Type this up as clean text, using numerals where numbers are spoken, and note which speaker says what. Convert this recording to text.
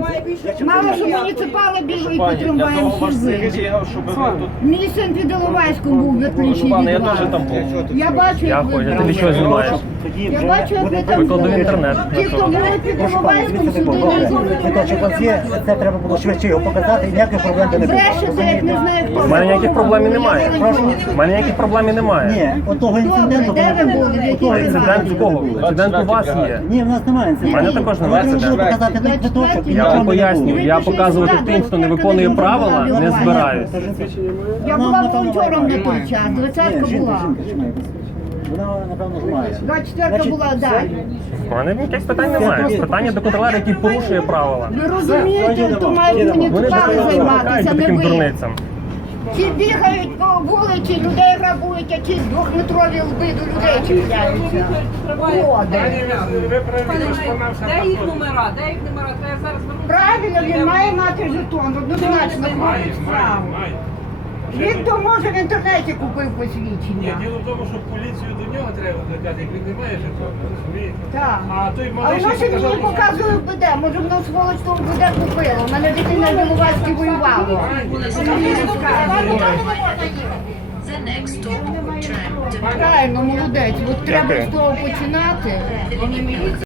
Speaker 1: Мало що муніципали бігають по трамваям сюди. Мій син під Іловайськом був відключений від вас. Я бачу, як ви
Speaker 2: Дякую, ти що знімаєш?
Speaker 1: Я бачу, як ви там
Speaker 2: Викладу в інтернет.
Speaker 1: ті, хто були під Іловайськом, сюди не зуміли.
Speaker 3: Це треба було швидше його показати, і ніяких проблем не було.
Speaker 1: Брешете, як не знаю хто.
Speaker 2: У мене ніяких проблем і немає. У мене ніяких проблем і немає.
Speaker 3: Ні, от того інциденту...
Speaker 1: Де ви були? В якій
Speaker 2: Інцидент у кого? Інцидент у вас є.
Speaker 3: Ні, в нас немає інциденту.
Speaker 2: У мене також немає
Speaker 3: Треба було
Speaker 2: інциденту.
Speaker 3: показати той квиточок, і
Speaker 2: Я вам
Speaker 3: нічого не
Speaker 2: пояснюю,
Speaker 3: було.
Speaker 2: я показувати тим, хто не виконує правила, не збираюсь.
Speaker 1: Я була волонтером на той час, 20-ка була.
Speaker 3: Вона, напевно, знає.
Speaker 1: 24-ка була далі.
Speaker 2: У мене якихось питань немає. Питання до контролера, який порушує правила.
Speaker 1: Ви розумієте, то мають
Speaker 2: Вони
Speaker 1: муніципали
Speaker 2: ж
Speaker 1: займатися,
Speaker 2: по
Speaker 1: не
Speaker 2: таким
Speaker 1: ви.
Speaker 2: дурницям.
Speaker 1: Ті бігають по вулиці, людей грабують, а ті двохметрові лби до людей чіпляються. Годи.
Speaker 4: Де їх номера? Де їх номера? Треба зараз вернути.
Speaker 1: Правильно, він має мати жетон, однозначно має справу. Він то може в інтернеті купив посвідчення.
Speaker 5: Діло в тому, що поліцію до нього треба викликати, як він не має жетону, розумієте?
Speaker 1: Так.
Speaker 5: А той
Speaker 1: А
Speaker 5: малий
Speaker 1: воно ще мені
Speaker 5: показав,
Speaker 1: показує БД, може воно сволоч того БД купило. У мене дитина в Іловайській воювала. Правильно, молодець. От треба з того починати.